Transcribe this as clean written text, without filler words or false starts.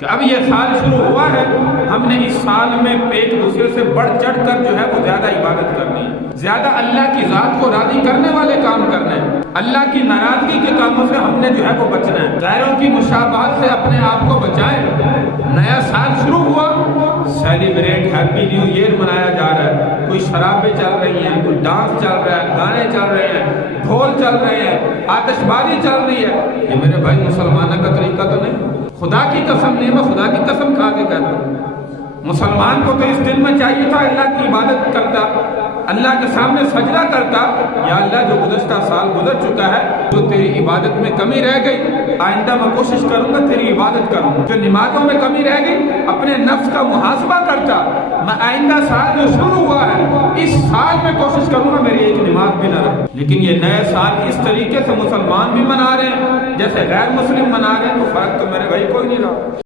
कि अब ये साल शुरू हुआ है, हमने इस साल में एक दूसरे से बढ़ चढ़ कर जो है वो ज्यादा इबादत करनी है, ज्यादा अल्लाह की जात को राजी करने वाले काम करने हैं, अल्लाह की नाराजगी के कामों से हमने जो है वो बचना है, गैरों की मुशाबाहत से अपने आप को बचाएं। नया साल शुरू हुआ, सेलिब्रेट हैप्पी न्यू ईयर मनाया जा रहा है, कोई शराबें चल रही हैं, कोई डांस चल रहा है, गाने चल रहे हैं, ढोल चल रहे हैं, आतिशबाजी चल रही है। ये मेरे भाई मुसलमानों का तरीका तो नहीं। खुदा की कसम नहीं, मैं खुदा की कसम खा के कहता हूँ, मुसलमान को तो इस दिन में चाहिए था अल्लाह की इबादत करता, अल्लाह के सामने सजदा करता, या अल्लाह जो गुज़श्ता साल गुजर चुका है, जो तेरी इबादत में कमी रह गई, आइंदा मैं कोशिश करूंगा तेरी इबादत करूंगा। जो नमाजों में कमी रह गई, अपने नफ्स का मुहासबा करता, मैं आइंदा साल जो शुरू हुआ है इस साल में कोशिश करूंगा मेरी एक नमाज भी न रहे। लेकिन ये नए साल इस तरीके से मुसलमान भी मना रहे हैं जैसे गैर मुस्लिम मना रहे हैं, तो फर्क तो मेरे भाई कोई नहीं रहा।